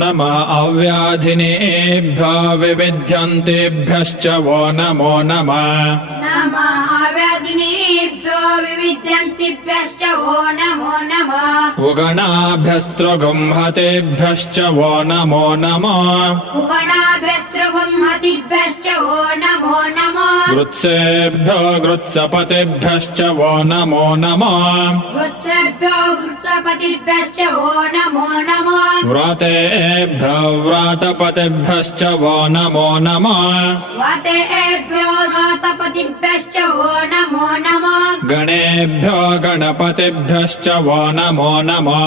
नमः अव्याधिनेभ्यो विविध्यन्तेभ्यश्च वो नमो नमः नमः अव्याधिनेभ्यो विविध्यन्तेभ्यश्च वो नमो नमः उगणाभ्यस्त्रुगुंहतेभ्यश्च वो नमो नमः उगणाभ्यस्त्रुगुंहतेभ्यश्च वो नमो नमः वृत्सेभ्यो गृत्सपतेभ्यश्च वो नमो नमः वृत्सेभ्यो वृत्सपतिभ्यश्च वो नमो नमः व्रातेभ्यो व्रातपतेभ्यश्च वो नमो नमः वातेभ्यो वातपतिभ्यश्च वो नमो नमः गणेभ्यो गणपतिभ्यश्च वो नमो नमः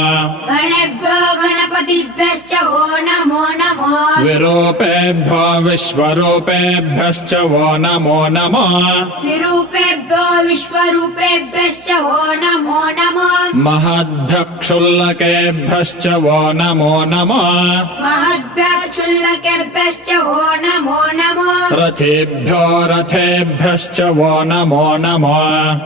गणेभ्यो गणपतिभ्यश्च वो नमो नमः विरूपेभ्यो विश्वरूपेभ्यश्च वो नमो नमः विरूपेभ्यो विश्वरूपेभ्यश्च वो नमो नमः महद्भक्षुल्लकेभ्यश्च वो नमो नमः महद्भ्यक्षुल्लकेभ्यश्च वो नमो नमः रथेभ्यो रथेभ्यश्च वो नमो नमः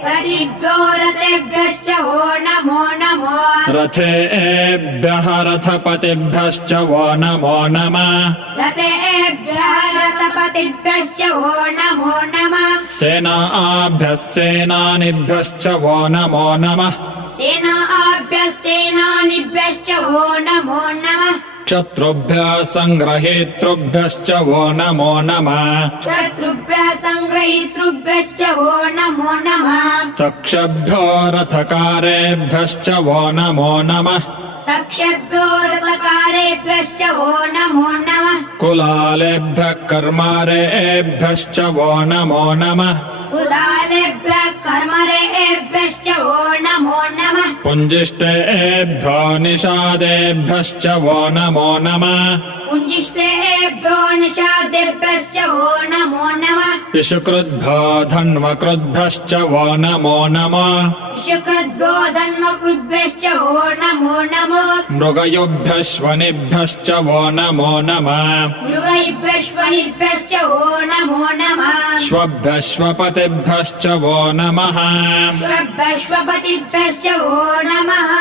रथेभ्यो रथेभ्यश्च वो नमो नमः रथेभ्यः रथपतिभ्यश्च वो नमो नमः रथेभ्यः रथपतिभ्यश्च वो नमो नमः सेनाभ्यः सेनानिभ्यश्च वो नमो नमः सेनाभ्यः सेनानिभ्यश्च वो नमो नमः शत्रुभ्यः सङ्ग्रहेतृभ्यश्च वो नमो नमः शत्रुभ्यः सङ्ग्रहीतृभ्यश्च वो नमो नमः तक्षभ्यो रथकारेभ्यश्च वो नमो नमः तक्षभ्यो रथकारेभ्यश्च वो नमो नमः कुलालेभ्यः कर्मारेभ्यश्च वो नमो नमः कुलालेभ्यः कर्मरेभ्यश्च वो नमो नमः पुञ्जिष्टेभ्यो निषादेभ्यश्च वो नमो नमः पुञ्जिष्टेभ्यो निषादेभ्यश्च वो नमो नमः इषुकृद्भ्यो धन्वकृद्भ्यश्च वो नमो नमः शुक्रद्भ्यो धन्वकृद्भ्यश्च वो नमो नमः मृगयोभ्यश्वनिभ्यश्च वो नमो नमः मृगैभ्यश्वनिभ्यश्च वो नमो नमः श्वभ्यश्वपतिभ्यश्च वो नमः श्वभ्यश्वपतिभ्यश्च वो नमः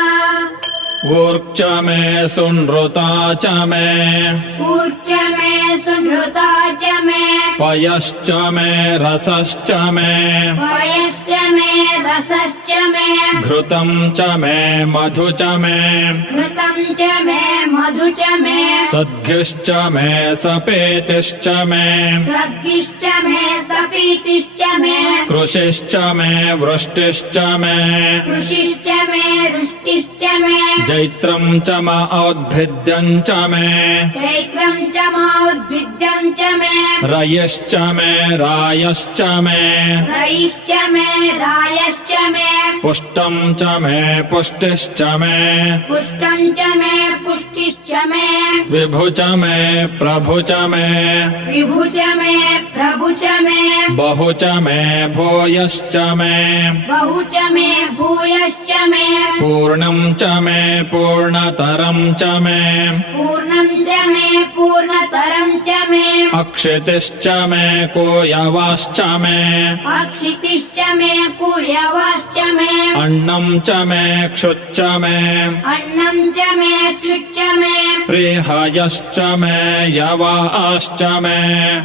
ऊर्च मे सुनृता च मे ऊर्च मे सुनृता च मे पयश्च मे रसश्च मे पयश्च मे रसश्च मे घृतं च मे मधु च मे घृतं च मे मधु च मे सद्घिश्च मे सपेतिश्च मे सद्गिश्च मे सपीतिश्च मे कृषिश्च मे वृष्टिश्च मे कृषिश्च मे रुष्टिश्च मे जैत्रं च म औद्भिद्यं च मे चैत्रं च मौद्भिद्यं च मे रयश्च मे रायश्च मे रयिश्च मे रायश्च मे पुष्टं च मे पुष्टिश्च मे पुष्टं च मे पुष्टिश्च मे विभु च मे प्रभु च मे विभु च मे प्रभु च मे बहु च मे भूयश्च मे बहु च मे भूयश्च मे पूर्णं च मे पूर्णतरं च मे पूर्णं च मे पूर्णतरं च मे अक्षितिश्च मे कोयवाश्च मे अक्षितिश्च मे कुयवाश्च मे अन्नं च मे क्षुच्च मे अन्नं च मे क्षुच्च मे प्रिहयश्च मे यवाश्च मे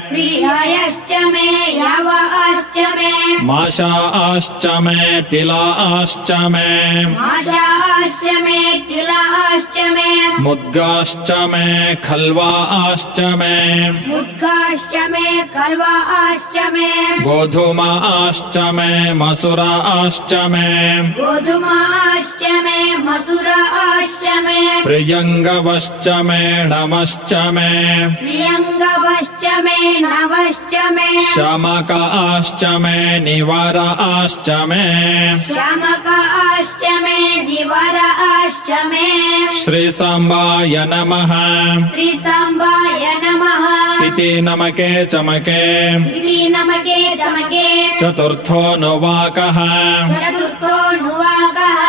प्रियश्च मे यवाश्च मे माशाश्च मे तिलाश्च मे माशाश्च मे तिलाश्च मे मुद्गाश्च मे खल्वाश्च मे मुद्गाश्च मे कल्वाश्च मे गोधूमाश्च मे मसुराश्च मे गोधूमाश्च मे मसुराश्च मे प्रियङ्गवश्च मे नमश्च मे प्रियङ्गवश्च मे नवश्च मे शमकाश्च मे निवाराश्च मे श्यामकाश्च मे निवाराश्च मे श्रीसाम्बाय नमः श्री सांबाय नमः इति नमके चमके इति नमके चमके चतुर्थोऽनुवाकः चतुर्थोऽनुवाकः